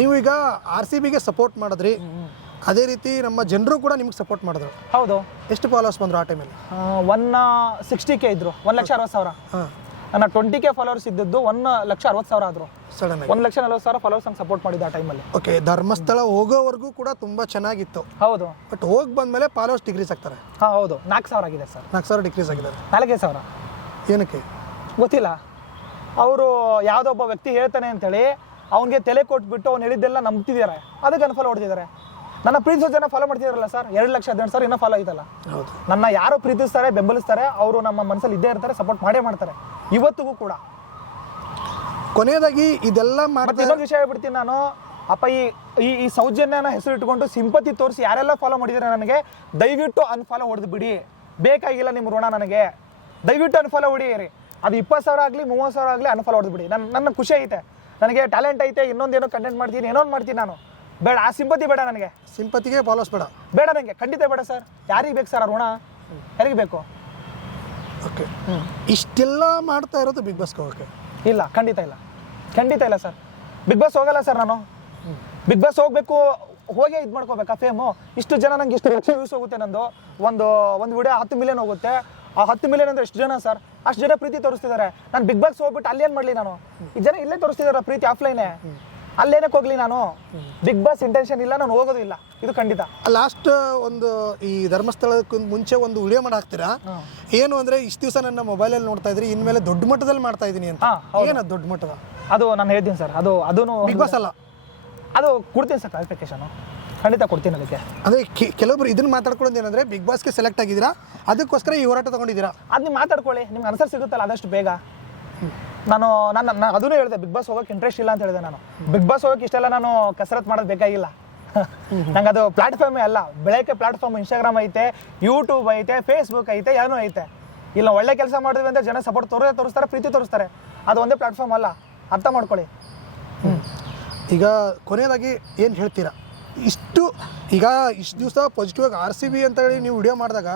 ನೀವು ಈಗ RCBಗೆ ಸಪೋರ್ಟ್ ಮಾಡಿದ್ರಿ, ಅದೇ ರೀತಿ ನಮ್ಮ ಜನರು ಕೂಡ ನಿಮ್ಗೆ ಸಪೋರ್ಟ್ ಮಾಡಿದ್ರು. ಹೌದು. ಎಷ್ಟು ಫಾಲೋವರ್ಸ್ ಬಂದರು ಆ ಟೈಮಲ್ಲಿ? 160K ಇದ್ರು, 1,60,000. ನನ್ನ 20K ಫಾಲೋವರ್ಸ್ ಇದ್ದದ್ದು 1,60,000 ಆದರು. ಸಡನ್ 1,40,000 ಫಾಲೋವರ್ಸ್ ನಂಗೆ ಸಪೋರ್ಟ್ ಮಾಡಿದ್ದೆ ಆ ಟೈಮಲ್ಲಿ. ಓಕೆ, ಧರ್ಮಸ್ಥಳ ಹೋಗೋವರೆಗೂ ಕೂಡ ತುಂಬ ಚೆನ್ನಾಗಿತ್ತು. ಹೌದು. ಬಟ್ ಹೋಗಿ ಬಂದಮೇಲೆ ಫಾಲೋವರ್ಸ್ ಡಿಕ್ರೀಸ್ ಆಗ್ತಾರೆ. ಹೌದು, 4,000 ಆಗಿದೆ ಸರ್. 4,000 ಡಿಕ್ರೀಸ್ ಆಗಿದ್ದಾರೆ. 4,000 ಏನಕ್ಕೆ ಗೊತ್ತಿಲ್ಲ. ಅವರು ಯಾವುದೋ ಒಬ್ಬ ವ್ಯಕ್ತಿ ಹೇಳ್ತಾನೆ ಅಂತೇಳಿ ಅವನಿಗೆ ತಲೆ ಕೊಟ್ಬಿಟ್ಟು ಅವ್ನು ಹೇಳಿದ್ದೆಲ್ಲ ನಂಬ್ತಿದ್ದಾರೆ, ಅದಕ್ಕೆ ಅನ್ಫಾಲೋ ಹೊಡೆದಿದ್ದಾರೆ. ನನ್ನ ಪ್ರೀತಿಸೋ ಜನ ಫಾಲೋ ಮಾಡ್ತಿದಾರಲ್ಲ ಸರ್, 2,18,000 ಇನ್ನೂ ಫಾಲೋ ಆಯ್ತಲ್ಲ. ನನ್ನ ಯಾರು ಪ್ರೀತಿಸ್ತಾರೆ, ಬೆಂಬಲಿಸ್ತಾರೆ, ಅವರು ನಮ್ಮ ಮನಸ್ಸಲ್ಲಿ ಇದ್ದೇ ಇರ್ತಾರೆ, ಸಪೋರ್ಟ್ ಮಾಡೇ ಮಾಡ್ತಾರೆ ಇವತ್ತಿಗೂ ಕೂಡ. ಕೊನೆಯದಾಗಿ ಇದೆಲ್ಲ ಮತ್ತೆ ಇನ್ನೊಂದು ವಿಷಯ ಹೇಳ್ಬಿಡ್ತೀನಿ ನಾನು, ಅಪ್ಪ ಈ ಸೌಜನ್ಯನ ಹೆಸರು ಇಟ್ಕೊಂಡು ಸಿಂಪತಿ ತೋರಿಸಿ ಯಾರೆಲ್ಲ ಫಾಲೋ ಮಾಡಿದರೆ ನನಗೆ ದಯವಿಟ್ಟು ಅನ್ಫಾಲೋ ಹೊಡೆದು ಬಿಡಿ, ಬೇಕಾಗಿಲ್ಲ ನಿಮ್ಮ ಋಣ ನನಗೆ, ದಯವಿಟ್ಟು ಅನ್ಫಾಲೋ ಹೊಡಿಯಿರಿ. ಅದು 20,000 ಆಗಲಿ 30,000 ಆಗಲಿ ಅನ್ಫಾಲೋ ಹೊಡೆದು ಬಿಡಿ. ನನ್ನ ಖುಷಿ ಐತೆ, ನನಗೆ ಟ್ಯಾಲೆಂಟ್ ಐತೆ, ಇನ್ನೊಂದೇನೋ ಕಂಟೆಂಟ್ ಮಾಡ್ತೀನಿ, ಏನೋ ಮಾಡ್ತೀನಿ ನಾನು. ಬೇಡ, ಆ ಸಿಂಪತಿ ಬೇಡ ನನಗೆ, ಸಿಂಪತಿಗೆ ಫಾಲೋಸ್ ಬೇಡ ನನಗೆ, ಖಂಡಿತ ಬೇಡ ಸರ್. ಯಾರಿಗೆ ಬೇಕು ಸರ್ ಆ ಋಣ, ಯಾರಿಗೆ ಬೇಕು? ಓಕೆ, ಇಷ್ಟೆಲ್ಲ ಮಾಡ್ತಾ ಇರೋದು ಬಿಗ್ ಬಾಸ್ಗೆ ಹೋಗೋಕ್ಕೆ? ಇಲ್ಲ, ಖಂಡಿತ ಇಲ್ಲ ಸರ್. ಬಿಗ್ ಬಾಸ್ ಹೋಗಲ್ಲ ಸರ್ ನಾನು. ಬಿಗ್ ಬಾಸ್ ಹೋಗ್ಬೇಕು, ಹೋಗಿ ಇದು ಮಾಡ್ಕೋಬೇಕಾ ಫೇಮು? ಇಷ್ಟು ಜನ ನಂಗೆ ಇಷ್ಟು ಲಕ್ಷ ವ್ಯೂಸ್ ಹೋಗುತ್ತೆ, ನಂದು ಒಂದು ವಿಡಿಯೋ 10 ಮಿಲಿಯನ್ ಹೋಗುತ್ತೆ. ಆ 10 ಮಿಲಿಯನ್ ಅಂದರೆ ಎಷ್ಟು ಜನ ಸರ್? ಅಷ್ಟು ಜನ ಪ್ರೀತಿ ತೋರಿಸ್ತಿದ್ದಾರೆ. ನಾನು ಬಿಗ್ ಬಾಸ್ ಹೋಗ್ಬಿಟ್ಟು ಅಲ್ಲೇನು ಮಾಡಲಿ ನಾನು? ಈ ಜನ ಇಲ್ಲೇ ತೋರಿಸ್ತಿದಾರೆ ಪ್ರೀತಿ ಆಫ್ಲೈನೇ, ಅಲ್ಲೇನಕ್ಕೆ ಹೋಗ್ಲಿ ನಾನು? ಬಿಗ್ ಬಾಸ್ ಇಂಟೆನ್ಷನ್ ಇಲ್ಲ, ನಾನು ಹೋಗೋದು ಇಲ್ಲ, ಇದು ಖಂಡಿತ. ಲಾಸ್ಟ್ ಒಂದು ಈ ಧರ್ಮಸ್ಥಳಕ್ಕೆ ಮುಂಚೆ ಒಂದು ವಿಡಿಯೋ ಮಾಡಿ ಹಾಕ್ತೀರಾ, ಏನು ಅಂದರೆ ಇಷ್ಟು ದಿವಸ ನನ್ನ ಮೊಬೈಲಲ್ಲಿ ನೋಡ್ತಾ ಇದ್ರಿ, ಇನ್ಮೇಲೆ ದೊಡ್ಡ ಮಟ್ಟದಲ್ಲಿ ಮಾಡ್ತಾ ಇದ್ದೀನಿ ಅಂತ. ಏನದು ದೊಡ್ಡ ಮಟ್ಟದ? ಅದು ನಾನು ಹೇಳ್ತೀನಿ ಸರ್, ಅದೂ ಬಿಗ್ ಬಾಸ್ ಅಲ್ಲ, ಅದು ಕೊಡ್ತೀನಿ ಸರ್ ಕ್ಲಾರಿಫಿಕೇಶನು, ಖಂಡಿತ ಕೊಡ್ತೀನಿ ಅದಕ್ಕೆ. ಅಂದರೆ ಕೆಲವೊಬ್ರು ಇದನ್ನು ಮಾತಾಡ್ಕೊಳ್ಳೋದು ಏನಂದರೆ ಬಿಗ್ ಬಾಸ್ಗೆ ಸೆಲೆಕ್ಟ್ ಆಗಿದ್ದೀರಾ, ಅದಕ್ಕೋಸ್ಕರ ಈ ಹೋರಾಟ ತೊಗೊಂಡಿದ್ದೀರಾ. ಅದು ನೀವು ಮಾತಾಡ್ಕೊಳ್ಳಿ, ನಿಮ್ಗೆ ಆನ್ಸರ್ ಸಿಗುತ್ತಲ್ಲ ಆದಷ್ಟು ಬೇಗ. ನಾನು ಅದನ್ನು ಹೇಳಿದೆ, ಬಿಗ್ ಬಾಸ್ ಹೋಗೋಕೆ ಇಂಟ್ರೆಸ್ಟ್ ಇಲ್ಲ ಅಂತ ಹೇಳಿದೆ. ನಾನು ಬಿಗ್ ಬಾಸ್ ಹೋಗೋಕೆ ಇಷ್ಟೆಲ್ಲ ನಾನು ಕಸರತ್ತು ಮಾಡೋದು ಬೇಕಾಗಿಲ್ಲ. ನಂಗೆ ಅದು ಪ್ಲಾಟ್ಫಾರ್ಮೇ ಅಲ್ಲ. ಬೆಳಗ್ಗೆ ಪ್ಲಾಟ್ಫಾರ್ಮ್ ಇನ್ಸ್ಟಾಗ್ರಾಮ್ ಐತೆ, ಯೂಟ್ಯೂಬ್ ಐತೆ, ಫೇಸ್ಬುಕ್ ಐತೆ, ಏನೂ ಐತೆ. ಇಲ್ಲ ಒಳ್ಳೆ ಕೆಲಸ ಮಾಡಿದ್ವಿ ಅಂತ ಜನ ಸಪೋರ್ಟ್ ತೋರಿಸ್ತಾರೆ, ಪ್ರೀತಿ ತೋರಿಸ್ತಾರೆ. ಅದು ಒಂದೇ ಪ್ಲಾಟ್ಫಾರ್ಮ್ ಅಲ್ಲ, ಅರ್ಥ ಮಾಡ್ಕೊಳ್ಳಿ. ಈಗ ಕೊನೆಯದಾಗಿ ಏನು ಹೇಳ್ತೀರಾ? ಇಷ್ಟು ದಿವಸ ಪಾಸಿಟಿವ್ ಆಗಿ RCB ಅಂತ ಹೇಳಿ ನೀವು ವಿಡಿಯೋ ಮಾಡಿದಾಗ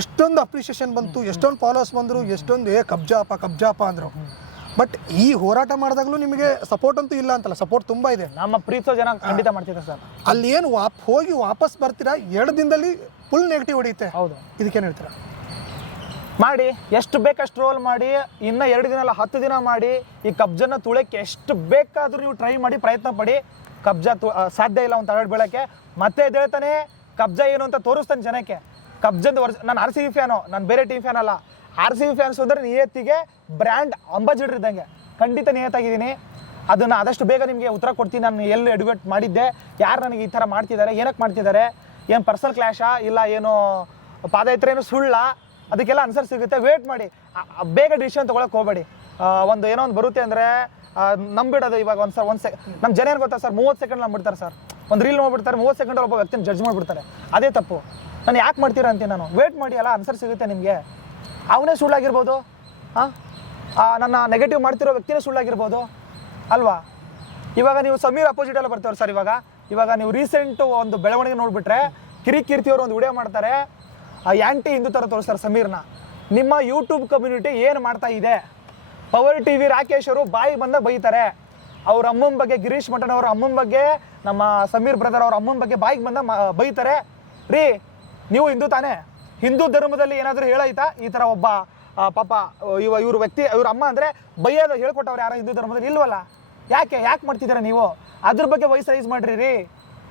ಎಷ್ಟೊಂದು ಅಪ್ರಿಷಿಯೇಷನ್ ಬಂತು, ಎಷ್ಟೊಂದು ಫಾಲೋವರ್ಸ್ ಬಂದರು, ಎಷ್ಟೊಂದು ಕಬ್ಜಾಪ ಅಂದರು. ಬಟ್ ಈ ಹೋರಾಟ ಮಾಡಿದಾಗಲೂ ನಿಮಗೆ ಸಪೋರ್ಟ್ ಅಂತೂ ಇಲ್ಲ ಅಂತಲ್ಲ? ಸಪೋರ್ಟ್ ತುಂಬ ಇದೆ. ನಮ್ಮ ಪ್ರೀತಿಸೋ ಜನ ಖಂಡಿತ ಮಾಡ್ತಿದ್ದಾರೆ ಸರ್. ಅಲ್ಲಿ ಏನು ಹೋಗಿ ವಾಪಸ್ ಬರ್ತೀರಾ, 2 ದಿನದಲ್ಲಿ ಫುಲ್ ನೆಗೆಟಿವ್ ಹೊಡೆಯುತ್ತೆ. ಹೌದು, ಇದಕ್ಕೇನು ಹೇಳ್ತೀರಾ? ಮಾಡಿ, ಎಷ್ಟು ಬೇಕಷ್ಟು ರೋಲ್ ಮಾಡಿ, ಇನ್ನು 2 ದಿನ ಅಲ್ಲ 10 ದಿನ ಮಾಡಿ, ಈ ಕಬ್ಜನ ತುಳಕ್ಕೆ ಎಷ್ಟು ಬೇಕಾದರೂ ನೀವು ಟ್ರೈ ಮಾಡಿ, ಪ್ರಯತ್ನ ಪಡಿ. ಕಬ್ಜಾ ಸಾಧ್ಯ ಇಲ್ಲ ಅಂತ ತಗಡ್ ಬೀಳಕ್ಕೆ. ಮತ್ತೆ ಹೇಳ್ತಾನೆ ಕಬ್ಜಾ ಏನು ಅಂತ ತೋರಿಸ್ತಾನೆ ಜನಕ್ಕೆ. ಕಬ್ಜಂದು ನಾನು RCB ಫ್ಯಾನು, ನಾನು ಬೇರೆ ಟೀಮ್ ಫ್ಯಾನ್ ಅಲ್ಲ. RCB ಫ್ಯಾನ್ಸ್ ಅಂದರೆ ನಿಯತ್ತಿಗೆ ಬ್ರ್ಯಾಂಡ್ ಅಂಬಾಸಿಡರ್ ಇದ್ದಂಗೆ, ಖಂಡಿತ ನಿಯತ್ತಾಗಿದ್ದೀನಿ. ಅದನ್ನು ಆದಷ್ಟು ಬೇಗ ನಿಮಗೆ ಉತ್ತರ ಕೊಡ್ತೀನಿ. ನಾನು ಎಲ್ಲಿ ಎಡ್ಯುಕೇಟ್ ಮಾಡಿದ್ದೆ, ಯಾರು ನನಗೆ ಈ ಥರ ಮಾಡ್ತಿದ್ದಾರೆ, ಏನಕ್ಕೆ ಮಾಡ್ತಿದ್ದಾರೆ, ಏನು ಪರ್ಸನಲ್ ಕ್ಲಾಶಾ, ಇಲ್ಲ ಏನು ಪಾದಯಾತ್ರೆ ಏನು ಸುಳ್ಳ, ಅದಕ್ಕೆಲ್ಲ ಆನ್ಸರ್ ಸಿಗುತ್ತೆ. ವೇಟ್ ಮಾಡಿ, ಬೇಗ ಡಿಸಿಷನ್ ತೊಗೊಳಕ್ಕೆ ಹೋಗಬೇಡಿ. ಏನೋ ಒಂದು ಬರುತ್ತೆ ಅಂದರೆ ನಂಬಿಡೋದು. ಇವಾಗ ನಮ್ಮ ಜನ ಏನು ಗೊತ್ತಾ ಸರ್, 30 ಸೆಕೆಂಡ್ ನಂಬಿಡ್ತಾರೆ ಸರ್. ಒಂದು ರೀಲ್ ನೋಡ್ಬಿಡ್ತಾರೆ, 30 ಸೆಕೆಂಡಲ್ಲಿ ಒಬ್ಬ ವ್ಯಕ್ತಿನ ಜಡ್ಜ್ ಮಾಡಿಬಿಡ್ತಾರೆ. ಅದೇ ತಪ್ಪು. ನಾನು ಯಾಕೆ ಮಾಡ್ತೀರಾ ಅಂತೀನಿ ನಾನು. ವೇಟ್ ಮಾಡಿ, ಅಲ್ಲ ಆನ್ಸರ್ ಸಿಗುತ್ತೆ ನಿಮಗೆ. ಅವನೇ ಸುಳ್ಳಾಗಿರ್ಬೋದು, ನನ್ನ ನೆಗೆಟಿವ್ ಮಾಡ್ತಿರೋ ವ್ಯಕ್ತಿನೇ ಸುಳ್ಳಾಗಿರ್ಬೋದು ಅಲ್ವಾ? ಇವಾಗ ನೀವು ಸಮೀರ್ ಅಪೋಸಿಟ್ ಎಲ್ಲ ಬರ್ತೀವ್ರು ಸರ್. ಇವಾಗ ನೀವು ರೀಸೆಂಟು ಒಂದು ಬೆಳವಣಿಗೆ ನೋಡಿಬಿಟ್ರೆ, ಕಿರಿಕೀರ್ತಿಯವರು ಒಂದು ವಿಡಿಯೋ ಮಾಡ್ತಾರೆ, ಆ್ಯಂಟಿ ಹಿಂದೂ ಥರ ತೋರಿಸ್ತಾರೆ ಸಮೀರ್ನ. ನಿಮ್ಮ ಯೂಟ್ಯೂಬ್ ಕಮ್ಯುನಿಟಿ ಏನು ಮಾಡ್ತಾ ಇದೆ? ಪವರ್ TV ರಾಕೇಶ್ ಅವರು ಬಾಯಿ ಬಂದ ಬೈತಾರೆ. ಅವ್ರ ಅಮ್ಮನ ಬಗ್ಗೆ, ಗಿರೀಶ್ ಮಠನ್ ಅವ್ರ ಅಮ್ಮನ ಬಗ್ಗೆ, ನಮ್ಮ ಸಮೀರ್ ಬ್ರದರ್ ಅವ್ರ ಅಮ್ಮನ ಬಗ್ಗೆ ಬಾಯಿಗೆ ಬಂದ ಬೈತಾರೆ. ರೀ, ನೀವು ಹಿಂದೂ ತಾನೇ? ಹಿಂದೂ ಧರ್ಮದಲ್ಲಿ ಏನಾದರೂ ಹೇಳಾಯ್ತಾ ಈ ಥರ ಒಬ್ಬ ಪಾಪ ಇವ್ರ ವ್ಯಕ್ತಿ, ಇವ್ರ ಅಮ್ಮ ಅಂದರೆ ಬೈಯೋದು ಹೇಳ್ಕೊಟ್ಟವ್ರು ಯಾರೋ ಹಿಂದೂ ಧರ್ಮದಲ್ಲಿ ಇಲ್ವಲ್ಲ? ಯಾಕೆ ಮಾಡ್ತಿದ್ದೀರಾ ನೀವು? ಅದ್ರ ಬಗ್ಗೆ ವಾಯ್ಸ್ ರೈಸ್ ಮಾಡಿರಿ ರೀ,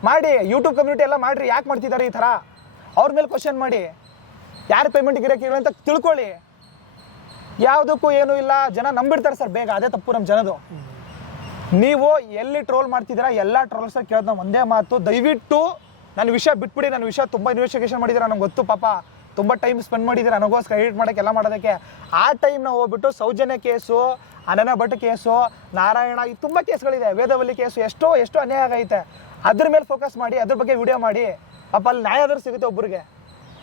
ಮಾಡಿ. ಯೂಟ್ಯೂಬ್ ಕಮ್ಯುನಿಟಿ ಎಲ್ಲ ಮಾಡಿರಿ. ಯಾಕೆ ಮಾಡ್ತಿದ್ದಾರೆ ಈ ಥರ? ಅವ್ರ ಮೇಲೆ ಕ್ವಶನ್ ಮಾಡಿ, ಯಾರು ಪೇಮೆಂಟ್ ಗಿರಾಕಿಗಳು ಅಂತ ತಿಳ್ಕೊಳ್ಳಿ. ಯಾವುದಕ್ಕೂ ಏನೂ ಇಲ್ಲ, ಜನ ನಂಬಿಡ್ತಾರೆ ಸರ್ ಬೇಗ. ಅದೇ ತಪ್ಪು ನಮ್ಮ ಜನದು. ನೀವು ಎಲ್ಲಿ ಟ್ರೋಲ್ ಮಾಡ್ತಿದ್ದೀರಾ, ಎಲ್ಲ ಟ್ರೋಲ್ಸರ್ ಕೇಳೋದು ನಾವು ಒಂದೇ ಮಾತು, ದಯವಿಟ್ಟು ನನ್ನ ವಿಷಯ ಬಿಟ್ಬಿಡಿ. ನನ್ನ ವಿಷಯ ತುಂಬ ಇನ್ವೆಸ್ಟಿಗೇಷನ್ ಮಾಡಿದ್ದೀರಾ, ನನಗೆ ಗೊತ್ತು. ಪಾಪ ತುಂಬ ಟೈಮ್ ಸ್ಪೆಂಡ್ ಮಾಡಿದ್ದೀರಾ ನನಗೋಸ್ಕರ ಎಡಿಟ್ ಮಾಡೋಕ್ಕೆ, ಎಲ್ಲ ಮಾಡೋದಕ್ಕೆ. ಆ ಟೈಮ್ನ ಹೋಗ್ಬಿಟ್ಟು ಸೌಜನ್ಯ ಕೇಸು, ಅನನ್ಯ ಭಟ್ ಕೇಸು, ನಾರಾಯಣ, ಈ ತುಂಬ ಕೇಸ್ಗಳಿದೆ, ವೇದವಲ್ಲಿ ಕೇಸು, ಎಷ್ಟೋ ಅನ್ಯಾಯ ಆಗೈತೆ. ಅದ್ರ ಮೇಲೆ ಫೋಕಸ್ ಮಾಡಿ, ಅದ್ರ ಬಗ್ಗೆ ವಿಡಿಯೋ ಮಾಡಿ. ಪಾಪ ಅಲ್ಲಿ ನ್ಯಾಯ ಆದರೂ ಸಿಗುತ್ತೆ ಒಬ್ಬರಿಗೆ.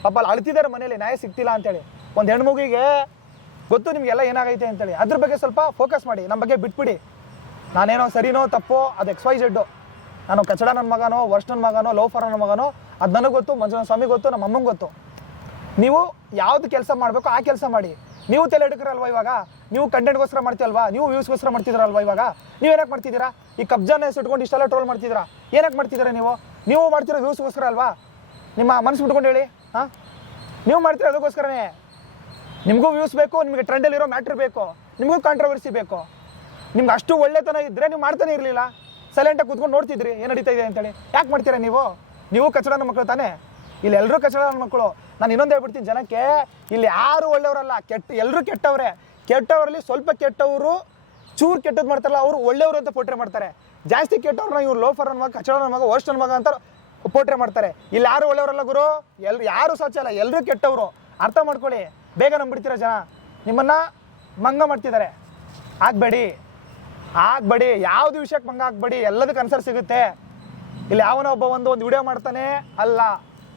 ಪಾಪ ಅಲ್ಲಿ ಅಳ್ತಿದ್ದಾರೆ ಮನೇಲಿ, ನ್ಯಾಯ ಸಿಗ್ತಿಲ್ಲ ಅಂತೇಳಿ. ಒಂದು ಹೆಣ್ಮಗುಗೆ ಗೊತ್ತು ನಿಮಗೆಲ್ಲ ಏನಾಗೈತೆ ಅಂತೇಳಿ. ಅದ್ರ ಬಗ್ಗೆ ಸ್ವಲ್ಪ ಫೋಕಸ್ ಮಾಡಿ, ನಮ್ಮ ಬಗ್ಗೆ ಬಿಟ್ಬಿಡಿ. ನಾನೇನೋ ಸರಿನೋ ತಪ್ಪೋ ಅದು XYZ. ನಾನು ಕಚಡ ನನ್ನ ಮಗನೋ, ವರ್ಷ ನನ್ನ ಮಗನೋ, ಲೋಫರ್ ನನ್ನ ಮಗನೋ, ಅದು ನನಗೆ ಗೊತ್ತು, ಮಂಜುನಾಥ ಸ್ವಾಮಿ ಗೊತ್ತು, ನಮ್ಮ ಅಮ್ಮಂಗೆ ಗೊತ್ತು. ನೀವು ಯಾವ್ದು ಕೆಲಸ ಮಾಡಬೇಕು ಆ ಕೆಲಸ ಮಾಡಿ. ನೀವು ತಲೆ ಹಿಡ್ಕರಲ್ವಾ ಇವಾಗ? ನೀವು ಕಂಟೆಂಟ್ಗೋಸ್ಕರ ಮಾಡ್ತೀವಲ್ವಾ, ನೀವು ವ್ಯೂಸ್ಗೋಸ್ಕರ ಮಾಡ್ತಿದ್ರಲ್ವಾ ಇವಾಗ? ನೀವು ಏನಕ್ಕೆ ಮಾಡ್ತಿದ್ದೀರಾ? ಈ ಕಬ್ಜಾನ ಇಟ್ಕೊಂಡು ಇಷ್ಟೆಲ್ಲ ಟ್ರೋಲ್ ಮಾಡ್ತಿದ್ದೀರಾ, ಏನಕ್ಕೆ ಮಾಡ್ತಿದ್ದೀರಾ ನೀವು ಮಾಡ್ತಿರೋ ವ್ಯೂಸ್ಗೋಸ್ಕರ ಅಲ್ವಾ? ನಿಮ್ಮ ಮನಸ್ಸು ಬಿಟ್ಕೊಂಡು ಹೇಳಿ. ಹಾಂ, ನೀವು ಮಾಡ್ತೀರಾ ಅದಕ್ಕೋಸ್ಕರನೇ. ನಿಮಗೂ ವ್ಯೂಸ್ ಬೇಕು, ನಿಮಗೆ ಟ್ರೆಂಡಲ್ಲಿರೋ ಮ್ಯಾಟ್ರ್ ಬೇಕು, ನಿಮಗೂ ಕಾಂಟ್ರವರ್ಸಿ ಬೇಕು. ನಿಮ್ಗೆ ಅಷ್ಟು ಒಳ್ಳೆತನ ಇದ್ದರೆ ನೀವು ಮಾಡ್ತಾನೆ ಇರಲಿಲ್ಲ, ಸೈಲೆಂಟಾಗಿ ಕೂತ್ಕೊಂಡು ನೋಡ್ತಿದ್ರಿ ಏನು ನಡೀತಾ ಇದೆ ಅಂತೇಳಿ. ಯಾಕೆ ಮಾಡ್ತೀರಾ ನೀವು ಕಚಡನ ಮಕ್ಕಳು ತಾನೇ? ಇಲ್ಲಿ ಎಲ್ಲರೂ ಕಚಡನ ಮಕ್ಕಳು. ನಾನು ಇನ್ನೊಂದು ಹೇಳ್ಬಿಡ್ತೀನಿ ಜನಕ್ಕೆ, ಇಲ್ಲಿ ಯಾರು ಒಳ್ಳೆಯವರಲ್ಲ, ಎಲ್ಲರೂ ಕೆಟ್ಟವ್ರೆ. ಕೆಟ್ಟವರಲ್ಲಿ ಸ್ವಲ್ಪ ಕೆಟ್ಟವರು ಚೂರು ಕೆಟ್ಟದ್ದು ಮಾಡ್ತಾರಲ್ಲ, ಅವರು ಒಳ್ಳೆಯವರು ಅಂತ ಪೋಟ್ರೆ ಮಾಡ್ತಾರೆ. ಜಾಸ್ತಿ ಕೆಟ್ಟವ್ರನ್ನ ಇವ್ರು ಲೋಫರ್ ಮಗ, ಕಚಡನ ಮಗ, ವರ್ಸ್ಟ್ ಮಗ ಅಂತ ಪೋಟ್ರೆ ಮಾಡ್ತಾರೆ. ಇಲ್ಲಿ ಯಾರು ಒಳ್ಳೆಯವರಲ್ಲ ಗುರು, ಯಾರು ಸಾಧ್ಯ ಅಲ್ಲ, ಎಲ್ಲರೂ ಕೆಟ್ಟವರು. ಅರ್ಥ ಮಾಡ್ಕೊಳ್ಳಿ, ಬೇಗ ನಂಬಿಡ್ತೀರ ಜನ, ನಿಮ್ಮನ್ನ ಮಂಗ ಮಾಡ್ತಿದ್ದಾರೆ. ಆಗಬೇಡಿ, ಯಾವುದು ವಿಷಯಕ್ಕೆ ಮಂಗ ಆಗಬೇಡಿ, ಎಲ್ಲದಕ್ಕೆ ಆನ್ಸರ್ ಸಿಗುತ್ತೆ. ಇಲ್ಲಿ ಯಾವನೋ ಒಬ್ಬ ಒಂದು ವಿಡಿಯೋ ಮಾಡ್ತಾನೆ ಅಲ್ಲ,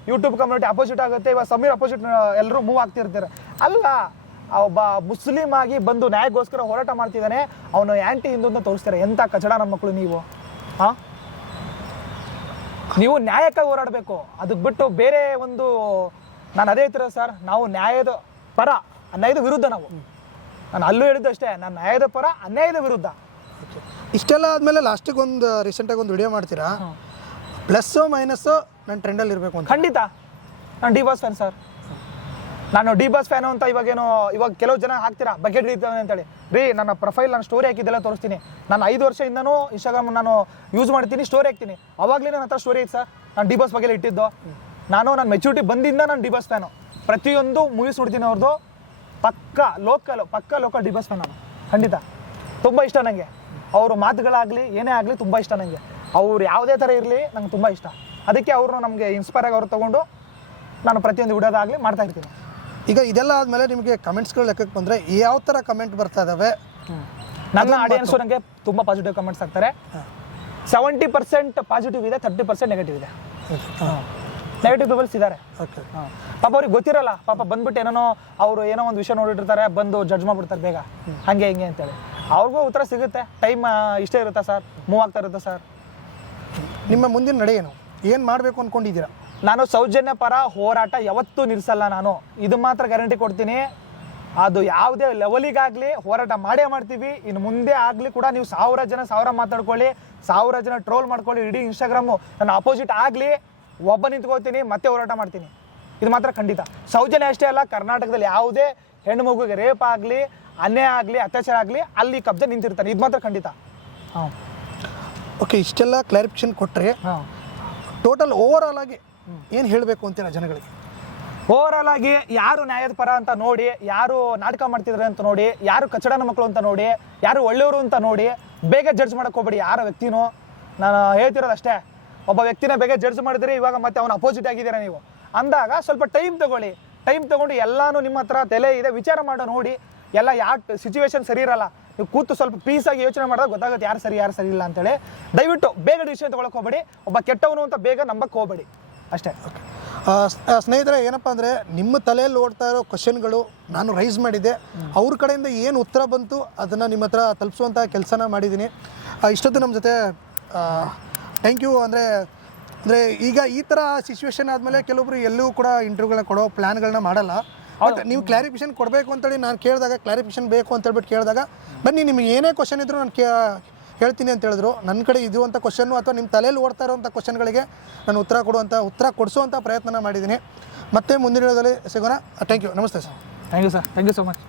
ಯೂಟ್ಯೂಬ್ ಕಮ್ಯುನಿಟಿ ಅಪೋಸಿಟ್ ಆಗುತ್ತೆ. ಇವಾಗ ಸಮೀರ್ ಅಪೋಸಿಟ್ ಎಲ್ಲರೂ ಮೂವ್ ಆಗ್ತಿರ್ತಾರೆ ಅಲ್ಲ. ಒಬ್ಬ ಮುಸ್ಲಿಂ ಆಗಿ ಬಂದು ನ್ಯಾಯಕ್ಕೋಸ್ಕರ ಹೋರಾಟ ಮಾಡ್ತಿದ್ದಾನೆ, ಅವನು ಆ್ಯಂಟಿ ಹಿಂದೂ ಅಂತ ತೋರಿಸ್ತಾರೆ. ಎಂಥ ಕಚಡ ನಮ್ಮ ಮಕ್ಕಳು ನೀವು. ಹಾಂ, ನೀವು ನ್ಯಾಯಕ್ಕಾಗಿ ಹೋರಾಡಬೇಕು, ಅದಕ್ಕೆ ಬಿಟ್ಟು ಬೇರೆ ಒಂದು. ನಾನು ಅದೇ ಹೇಳ್ತಿರೋ ಸರ್, ನಾವು ನ್ಯಾಯದ ಪರ, ಅನ್ಯಾಯದ ವಿರುದ್ಧ. ನಾನು ಅಲ್ಲೂ ಹೇಳಿದ್ದು ಅಷ್ಟೇ, ನಾನು ನ್ಯಾಯದ ಪರ, ಅನ್ಯಾಯದ ವಿರುದ್ಧ. ಇಷ್ಟೆಲ್ಲ ಆದಮೇಲೆ ಲಾಸ್ಟಿಗೆ ರೀಸೆಂಟಾಗಿ ಒಂದು ವಿಡಿಯೋ ಮಾಡ್ತೀರಾ, ಪ್ಲಸ್ಸು ಮೈನಸ್ಸು ನನ್ನ ಟ್ರೆಂಡಲ್ಲಿ ಇರಬೇಕು ಅಂತ. ಖಂಡಿತ, ನಾನು ಡಿ ಬಾಸ್ ಫ್ಯಾನ್ ಸರ್. ನಾನು ಡಿ ಬಾಸ್ ಫ್ಯಾನು ಅಂತ ಇವಾಗ ಕೆಲವು ಜನ ಹಾಕ್ತೀರಾ ಬಕೆಟ್ ಹಿಡಿತಾನೆ ಅಂತೇಳಿ. ನನ್ನ ಪ್ರೊಫೈಲ್, ನಾನು ಸ್ಟೋರಿ ಹಾಕಿದ್ದೆಲ್ಲ ತೋರಿಸ್ತೀನಿ. ನಾನು 5 ವರ್ಷದಿಂದನೂ ಇನ್ಸ್ಟಾಗ್ರಾಮ್ ನಾನು ಯೂಸ್ ಮಾಡ್ತೀನಿ, ಸ್ಟೋರಿ ಹಾಕ್ತೀನಿ. ಅವಾಗಲೇ ನನ್ನ ಹತ್ರ ಸ್ಟೋರಿ ಐತೆ ಸರ್, ನಾನು ಡಿ ಬಾಸ್ ಬಗ್ಗೆ ಇಟ್ಟಿದ್ದು. ನನ್ನ ಮೆಚುರಿಟಿ ಬಂದಿಂದ ನಾನು ಡಿ ಬಾಸ್ ಫ್ಯಾನು. ಪ್ರತಿಯೊಂದು ಮೂವೀಸ್ ನೋಡ್ತೀನಿ ಅವ್ರದ್ದು. ಪಕ್ಕ ಲೋಕಲ್ ಡಿ ಬಾಸ್ ಫ್ಯಾನ್ ನಾನು. ಖಂಡಿತ ತುಂಬ ಇಷ್ಟ ನನಗೆ. ಅವ್ರ ಮಾತುಗಳಾಗಲಿ ಏನೇ ಆಗಲಿ ತುಂಬ ಇಷ್ಟ ನನಗೆ. ಅವ್ರು ಯಾವುದೇ ಥರ ಇರಲಿ ನಂಗೆ ತುಂಬ ಇಷ್ಟ. ಅದಕ್ಕೆ ಅವರು ನಮಗೆ ಇನ್ಸ್ಪೈರ್ ಆಗಿ ಅವ್ರು ತೊಗೊಂಡು ನಾನು ಪ್ರತಿಯೊಂದು ವಿಡಿಯೋದಾಗಲಿ ಮಾಡ್ತಾ ಇರ್ತೀನಿ. ಈಗ ಇದೆಲ್ಲ ಆದಮೇಲೆ ನಿಮಗೆ ಕಮೆಂಟ್ಸ್ಗಳು ಲೆಕ್ಕಕ್ಕೆ ಬಂದರೆ ಯಾವ ಥರ ಕಮೆಂಟ್ ಬರ್ತಾ ಇದ್ದಾವೆ? ನನ್ನ ಆಡಿಯನ್ಸು ನನಗೆ ತುಂಬ ಪಾಸಿಟಿವ್ ಕಮೆಂಟ್ಸ್ ಆಗ್ತಾರೆ. 70% ಪಾಸಿಟಿವ್ ಇದೆ, 30% ನೆಗೆಟಿವ್ ಇದೆ. ನೆಗೆಟಿವ್ ಪೀಪಲ್ಸ್ ಇದ್ದಾರೆ. ಓಕೆ, ಪಾಪ ಅವ್ರಿಗೆ ಗೊತ್ತಿರಲ್ಲ, ಪಾಪ ಬಂದ್ಬಿಟ್ಟು ಅವರು ಏನೋ ಒಂದು ವಿಷಯ ನೋಡಿರ್ತಾರೆ, ಬಂದು ಜಡ್ಜ್ ಮಾಡ್ಬಿಡ್ತಾರೆ ಬೇಗ, ಹಾಗೆ ಹಿಂಗೆ ಅಂತೇಳಿ. ಅವ್ರಿಗೂ ಉತ್ತರ ಸಿಗುತ್ತೆ, ಟೈಮ್ ಇಷ್ಟೇ ಇರುತ್ತಾ ಸರ್, ಮೂವ್ ಆಗ್ತಾ ಇರುತ್ತೆ ಸರ್. ನಿಮ್ಮ ಮುಂದಿನ ನಡೆ ಏನು ಮಾಡಬೇಕು ಅಂದ್ಕೊಂಡಿದ್ದೀರಾ? ನಾನು ಸೌಜನ್ಯ ಪರ ಹೋರಾಟ ಯಾವತ್ತೂ ನಿಲ್ಲಿಸಲ್ಲ. ನಾನು ಇದು ಮಾತ್ರ ಗ್ಯಾರಂಟಿ ಕೊಡ್ತೀನಿ, ಅದು ಯಾವುದೇ ಲೆವೆಲಿಗಾಗಲಿ ಹೋರಾಟ ಮಾಡೇ ಮಾಡ್ತೀವಿ. ಇನ್ನು ಮುಂದೆ ಆಗಲಿ ಕೂಡ ನೀವು 1000 ಜನ ಮಾತಾಡ್ಕೊಳ್ಳಿ, 1000 ಜನ ಟ್ರೋಲ್ ಮಾಡ್ಕೊಳ್ಳಿ, ಇಡೀ ಇನ್ಸ್ಟಾಗ್ರಾಮು ನನ್ನ ಅಪೋಸಿಟ್ ಆಗಲಿ, ಒಬ್ಬ ನಿಂತ್ಕೋತೀನಿ, ಮತ್ತೆ ಹೋರಾಟ ಮಾಡ್ತೀನಿ. ಇದು ಮಾತ್ರ ಖಂಡಿತ. ಸೌಜನ್ಯ ಅಷ್ಟೇ ಅಲ್ಲ, ಕರ್ನಾಟಕದಲ್ಲಿ ಯಾವುದೇ ಹೆಣ್ಣು ಮಗುಗೆ ರೇಪ್ ಆಗಲಿ, ಅನ್ಯಾಯ ಆಗಲಿ, ಅತ್ಯಾಚಾರ ಆಗಲಿ, ಅಲ್ಲಿ ಕಬ್ಜೆ ನಿಂತಿರ್ತಾನೆ. ಇದು ಮಾತ್ರ ಖಂಡಿತ. ಹಾಂ, ಓಕೆ, ಇಷ್ಟೆಲ್ಲ ಕ್ಲಾರಿಫಿಕೇಶನ್ ಕೊಟ್ಟರೆ ಟೋಟಲ್ ಓವರ್ ಆಲ್ ಆಗಿ ಏನು ಹೇಳಬೇಕು ಅಂತೀರಾ ಜನಗಳಿಗೆ? ಓವರಾಲ್ ಆಗಿ ಯಾರು ನ್ಯಾಯದ ಪರ ಅಂತ ನೋಡಿ, ಯಾರು ನಾಟಕ ಮಾಡ್ತಿದ್ದಾರೆ ಅಂತ ನೋಡಿ, ಯಾರು ಕಚಡನ ಮಕ್ಕಳು ಅಂತ ನೋಡಿ, ಯಾರು ಒಳ್ಳೆಯವರು ಅಂತ ನೋಡಿ ಬೇಗ ಜಡ್ಜ್ ಮಾಡಕ್ಕೆ ಹೋಗ್ಬೇಡಿ ಯಾರ ವ್ಯಕ್ತಿನೂ. ನಾನು ಹೇಳ್ತಿರೋದಷ್ಟೇ, ಒಬ್ಬ ವ್ಯಕ್ತಿನ ಬೇಗ ಜಡ್ಜ್ ಮಾಡಿದ್ರೆ ಇವಾಗ ಮತ್ತೆ ಅವನ ಅಪೋಸಿಟ್ ಆಗಿದ್ದೀರಾ ನೀವು ಅಂದಾಗ ಸ್ವಲ್ಪ ಟೈಮ್ ತಗೊಳ್ಳಿ. ಟೈಮ್ ತಗೊಂಡು ಎಲ್ಲಾನು ನಿಮ್ಮ ಹತ್ರ ತಲೆ ಇದೆ, ವಿಚಾರ ಮಾಡೋ ನೋಡಿ. ಎಲ್ಲ ಯಾವ ಸಿಚುವೇಶನ್ ಸರಿ ಇರಲ್ಲ, ನೀವು ಕೂತು ಸ್ವಲ್ಪ ಪೀಸಾಗಿ ಯೋಚನೆ ಮಾಡಿದಾಗ ಗೊತ್ತಾಗುತ್ತೆ ಯಾರು ಸರಿ ಯಾರು ಸರಿ ಇಲ್ಲ ಅಂತೇಳಿ. ದಯವಿಟ್ಟು ಬೇಗ ಡಿಸಿಷನ್ ತೊಗೊಳಕ್ಕೆ ಹೋಗ್ಬೇಡಿ, ಒಬ್ಬ ಕೆಟ್ಟವನು ಅಂತ ಬೇಗ ನಂಬಕ್ಕೆ ಹೋಗ್ಬೇಡಿ ಅಷ್ಟೇ. ಸ್ನೇಹಿತರೆ, ಏನಪ್ಪ ಅಂದರೆ ನಿಮ್ಮ ತಲೆಯಲ್ಲಿ ಓಡ್ತಾ ಇರೋ ಕ್ವಶನ್ಗಳು ನಾನು ರೈಸ್ ಮಾಡಿದ್ದೆ, ಅವ್ರ ಕಡೆಯಿಂದ ಏನು ಉತ್ತರ ಬಂತು ಅದನ್ನು ನಿಮ್ಮ ಹತ್ರ ತಲುಪಿಸುವಂಥ ಕೆಲಸನ ಮಾಡಿದ್ದೀನಿ. ಇಷ್ಟೊತ್ತು ನಮ್ಮ ಜೊತೆ ಥ್ಯಾಂಕ್ ಯು. ಅಂದರೆ ಈಗ ಈ ಥರ ಸಿಚುವೇಶನ್ ಆದಮೇಲೆ ಕೆಲವೊಬ್ರು ಎಲ್ಲೂ ಕೂಡ ಇಂಟರ್ವ್ಯೂಗಳನ್ನ ಕೊಡೋ ಪ್ಲ್ಯಾನ್ಗಳನ್ನ ಮಾಡಲ್ಲ. ಬಟ್ ನೀವು ಕ್ಲಾರಿಫಿಕೇಶನ್ ಕೊಡಬೇಕು ಅಂತೇಳಿ ನಾನು ಕೇಳಿದಾಗ, ಕ್ಲಾರಿಫಿಕೇಶನ್ ಬೇಕು ಅಂತೇಳ್ಬಿಟ್ಟು ಕೇಳಿದಾಗ, ಬನ್ನಿ ನಿಮಗೆ ಏನೇ ಕ್ವಶನ್ ಇದ್ದರೂ ನಾನು ಹೇಳ್ತೀನಿ ಅಂತ ಹೇಳಿದ್ರು. ನನ್ನ ಕಡೆ ಇರುವಂಥ ಕ್ವಶನ್ನು ಅಥವಾ ನಿಮ್ಮ ತಲೆಯಲ್ಲಿ ಓಡ್ತಾ ಇರೋವಂಥ ಕ್ವಶನ್ಗಳಿಗೆ ನಾನು ಉತ್ತರ ಕೊಡಿಸುವಂಥ ಪ್ರಯತ್ನ ಮಾಡಿದ್ದೀನಿ. ಮತ್ತೆ ಮುಂದಿನ ದಿನದಲ್ಲಿ ಸಿಗೋಣ. Thank you. ನಮಸ್ತೆ sir. Thank you sir, thank you so much.